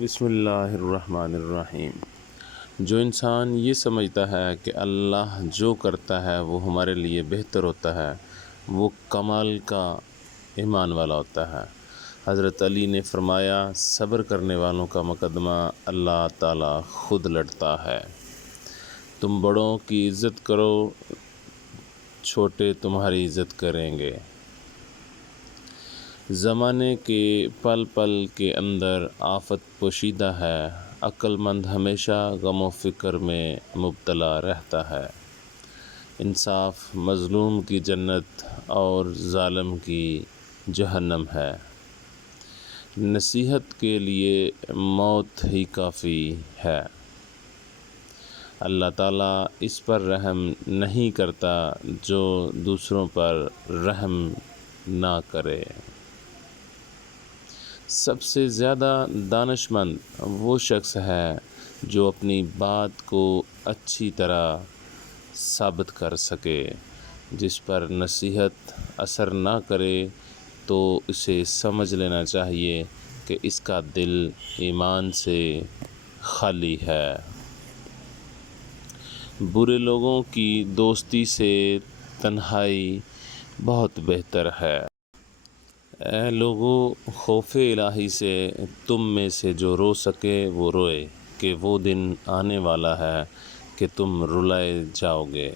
بسم اللہ الرحمن الرحیم۔ جو انسان یہ سمجھتا ہے کہ اللہ جو کرتا ہے وہ ہمارے لیے بہتر ہوتا ہے، وہ کمال کا ایمان والا ہوتا ہے۔ حضرت علی نے فرمایا، صبر کرنے والوں کا مقدمہ اللہ تعالیٰ خود لڑتا ہے۔ تم بڑوں کی عزت کرو، چھوٹے تمہاری عزت کریں گے۔ زمانے کے پل پل کے اندر آفت پوشیدہ ہے، عقل مند ہمیشہ غم و فکر میں مبتلا رہتا ہے۔ انصاف مظلوم کی جنت اور ظالم کی جہنم ہے۔ نصیحت کے لیے موت ہی کافی ہے۔ اللہ تعالیٰ اس پر رحم نہیں کرتا جو دوسروں پر رحم نہ کرے۔ سب سے زیادہ دانش مند وہ شخص ہے جو اپنی بات کو اچھی طرح ثابت کر سکے۔ جس پر نصیحت اثر نہ کرے تو اسے سمجھ لینا چاہیے کہ اس کا دل ایمان سے خالی ہے۔ برے لوگوں کی دوستی سے تنہائی بہت بہتر ہے۔ اے لوگو، خوف الہی سے تم میں سے جو رو سکے وہ روئے، کہ وہ دن آنے والا ہے کہ تم رلائے جاؤ گے۔